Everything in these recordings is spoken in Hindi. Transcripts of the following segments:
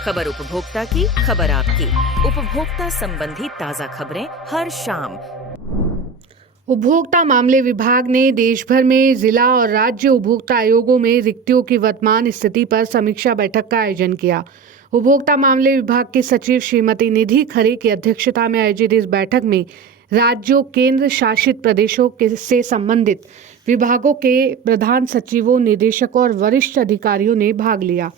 खबर उपभोक्ता की, खबर आपकी। उपभोक्ता संबंधी ताजा खबरें हर शाम। उपभोक्ता मामले विभाग ने देश भर में जिला और राज्य उपभोक्ता आयोगों में रिक्तियों की वर्तमान स्थिति पर समीक्षा बैठक का आयोजन किया। उपभोक्ता मामले विभाग के सचिव श्रीमती निधि खरे की अध्यक्षता में आयोजित इस बैठक में राज्यों, केंद्र शासित प्रदेशों से संबंधित विभागों के प्रधान सचिवों, निदेशकों और वरिष्ठ अधिकारियों ने भाग लिया।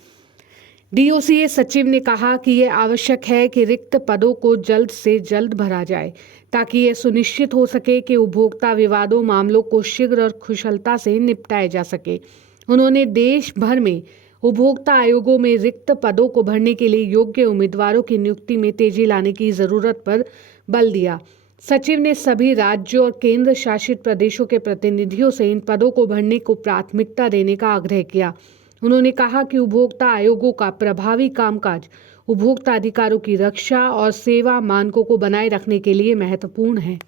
डीओसीए सचिव ने कहा कि यह आवश्यक है कि रिक्त पदों को जल्द से जल्द भरा जाए ताकि यह सुनिश्चित हो सके कि उपभोक्ता विवादों मामलों को शीघ्र और कुशलता से निपटाया जा सके। उन्होंने देश भर में उपभोक्ता आयोगों में रिक्त पदों को भरने के लिए योग्य उम्मीदवारों की नियुक्ति में तेजी लाने की जरूरत पर बल दिया। सचिव ने सभी राज्यों और केंद्र शासित प्रदेशों के प्रतिनिधियों से इन पदों को भरने को प्राथमिकता देने का आग्रह किया। उन्होंने कहा कि उपभोक्ता आयोगों का प्रभावी कामकाज उपभोक्ता अधिकारों की रक्षा और सेवा मानकों को बनाए रखने के लिए महत्वपूर्ण है।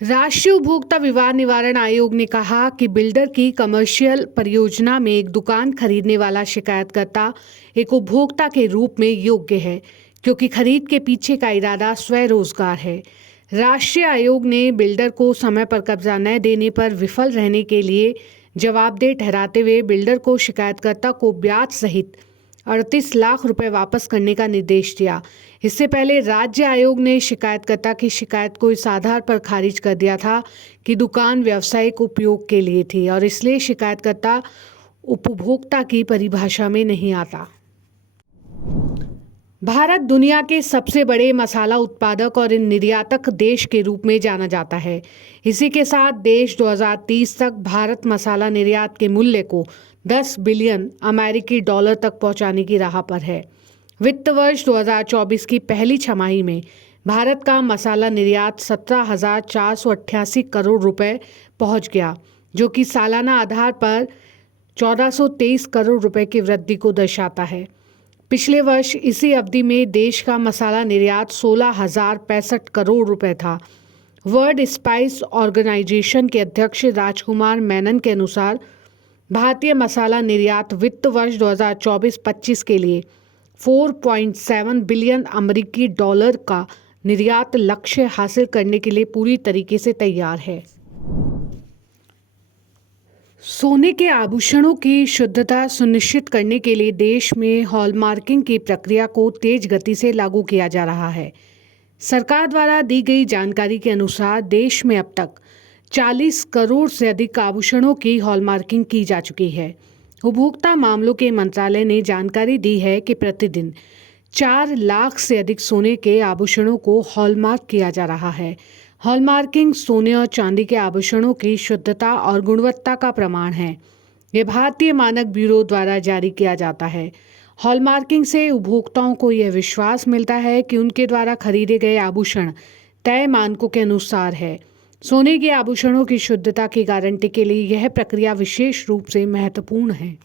राष्ट्रीय उपभोक्ता विवाद निवारण आयोग ने कहा कि बिल्डर की कमर्शियल परियोजना में एक दुकान खरीदने वाला शिकायतकर्ता एक उपभोक्ता के रूप में योग्य है, क्योंकि खरीद के पीछे का इरादा स्वरोजगार है। राष्ट्रीय आयोग ने बिल्डर को समय पर कब्जा न देने पर विफल रहने के लिए जवाबदेह ठहराते हुए बिल्डर को शिकायतकर्ता को ब्याज सहित 38 लाख रुपए वापस करने का निर्देश दिया। इससे पहले राज्य आयोग ने शिकायतकर्ता की शिकायत को इस आधार पर खारिज कर दिया था कि दुकान व्यावसायिक उपयोग के लिए थी और इसलिए शिकायतकर्ता उपभोक्ता की परिभाषा में नहीं आता। भारत दुनिया के सबसे बड़े मसाला उत्पादक और निर्यातक देश के रूप में जाना जाता है। इसी के साथ देश 2030 तक भारत मसाला निर्यात के मूल्य को 10 बिलियन अमेरिकी डॉलर तक पहुंचाने की राह पर है। वित्त वर्ष 2024 की पहली छमाही में भारत का मसाला निर्यात 17,488 करोड़ रुपए पहुंच गया, जो कि सालाना आधार पर 1423 करोड़ रुपए की वृद्धि को दर्शाता है। पिछले वर्ष इसी अवधि में देश का मसाला निर्यात 16,065 करोड़ रुपए था। वर्ल्ड स्पाइस ऑर्गेनाइजेशन के अध्यक्ष राजकुमार मेनन के अनुसार भारतीय मसाला निर्यात वित्त वर्ष 2024-25 के लिए 4.7 बिलियन अमेरिकी डॉलर का निर्यात लक्ष्य हासिल करने के लिए पूरी तरीके से तैयार है। सोने के आभूषणों की शुद्धता सुनिश्चित करने के लिए देश में हॉलमार्किंग की प्रक्रिया को तेज गति से लागू किया जा रहा है। सरकार द्वारा दी गई जानकारी के अनुसार देश में अब तक 40 करोड़ से अधिक आभूषणों की हॉलमार्किंग की जा चुकी है। उपभोक्ता मामलों के मंत्रालय ने जानकारी दी है कि प्रतिदिन 4 लाख से अधिक सोने के आभूषणों को हॉलमार्क किया जा रहा है। हॉलमार्किंग सोने और चांदी के आभूषणों की शुद्धता और गुणवत्ता का प्रमाण है। यह भारतीय मानक ब्यूरो द्वारा जारी किया जाता है। हॉलमार्किंग से उपभोक्ताओं को यह विश्वास मिलता है कि उनके द्वारा खरीदे गए आभूषण तय मानकों के अनुसार है। सोने के आभूषणों की शुद्धता की गारंटी के लिए यह प्रक्रिया विशेष रूप से महत्वपूर्ण है।